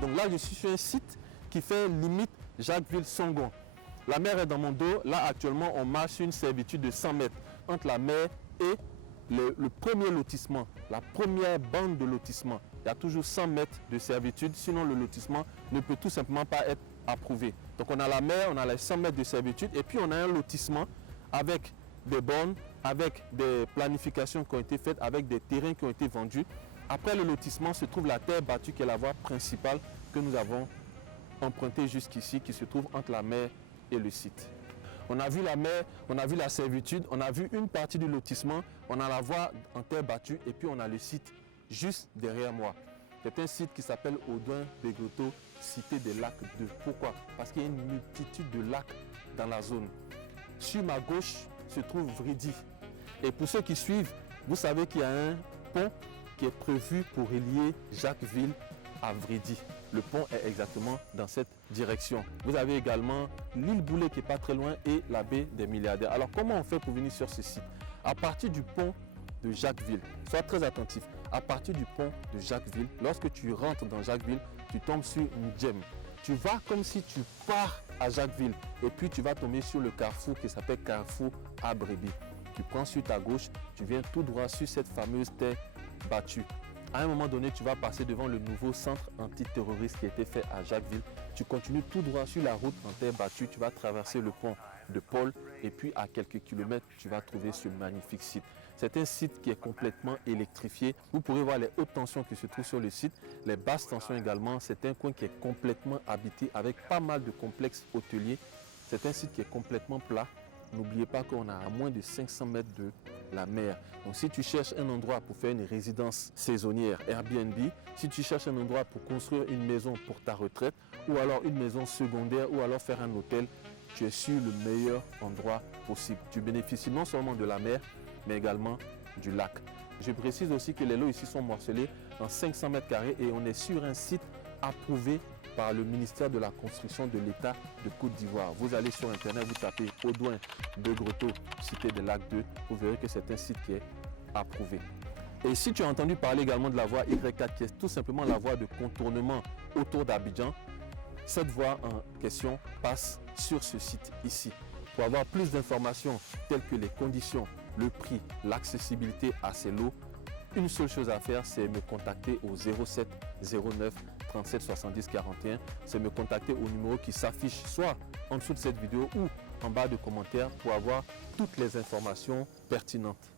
Donc là, je suis sur un site qui fait limite Jacquesville-Songon. La mer est dans mon dos. Là, actuellement, on marche sur une servitude de 100 mètres entre la mer et le premier lotissement, la première bande de lotissement. Il y a toujours 100 mètres de servitude, sinon le lotissement ne peut tout simplement pas être approuvé. Donc on a la mer, on a les 100 mètres de servitude et puis on a un lotissement avec des bornes, avec des planifications qui ont été faites, avec des terrains qui ont été vendus. Après le lotissement se trouve la terre battue qui est la voie principale que nous avons empruntée jusqu'ici, qui se trouve entre la mer et le site. On a vu la mer, on a vu la servitude, on a vu une partie du lotissement, on a la voie en terre battue et puis on a le site juste derrière moi. C'est un site qui s'appelle Audouin-Bégoto, cité des lacs 2. Pourquoi? Parce qu'il y a une multitude de lacs dans la zone. Sur ma gauche se trouve Vridi. Et pour ceux qui suivent, vous savez qu'il y a un pont qui est prévu pour relier Jacquesville à Vridi. Le pont est exactement dans cette direction. Vous avez également l'île Boulet qui n'est pas très loin et la baie des Milliardaires. Alors comment on fait pour venir sur ce site? À partir du pont de Jacquesville, sois très attentif. À partir du pont de Jacquesville, lorsque tu rentres dans Jacquesville, tu tombes sur Ndjem. Tu vas comme si tu pars à Jacquesville et puis tu vas tomber sur le carrefour qui s'appelle Carrefour Abrebi. Tu prends sur ta gauche, tu viens tout droit sur cette fameuse terre battue. À un moment donné, tu vas passer devant le nouveau centre antiterroriste qui a été fait à Jacquesville. Tu continues tout droit sur la route en terre battue, tu vas traverser le pont de Paul et puis à quelques kilomètres, tu vas trouver ce magnifique site. C'est un site qui est complètement électrifié. Vous pourrez voir les hautes tensions qui se trouvent sur le site, les basses tensions également. C'est un coin qui est complètement habité avec pas mal de complexes hôteliers. C'est un site qui est complètement plat. N'oubliez pas qu'on a à moins de 500 mètres de la mer. Donc si tu cherches un endroit pour faire une résidence saisonnière Airbnb, si tu cherches un endroit pour construire une maison pour ta retraite ou alors une maison secondaire ou alors faire un hôtel, tu es sur le meilleur endroit possible. Tu bénéficies non seulement de la mer, mais également du lac. Je précise aussi que les lots ici sont morcelés en 500 mètres carrés et on est sur un site approuvé par le ministère de la Construction de l'État de Côte d'Ivoire. Vous allez sur internet, vous tapez Audouin-Bégoto, cité des lacs 2, vous verrez que c'est un site qui est approuvé. Et si tu as entendu parler également de la voie Y4, qui est tout simplement la voie de contournement autour d'Abidjan, cette voie en question passe sur ce site ici. Pour avoir plus d'informations telles que les conditions, le prix, l'accessibilité à ces lots, une seule chose à faire, c'est me contacter au 07 09 37 70 41. C'est me contacter au numéro qui s'affiche soit en dessous de cette vidéo ou en bas de commentaires pour avoir toutes les informations pertinentes.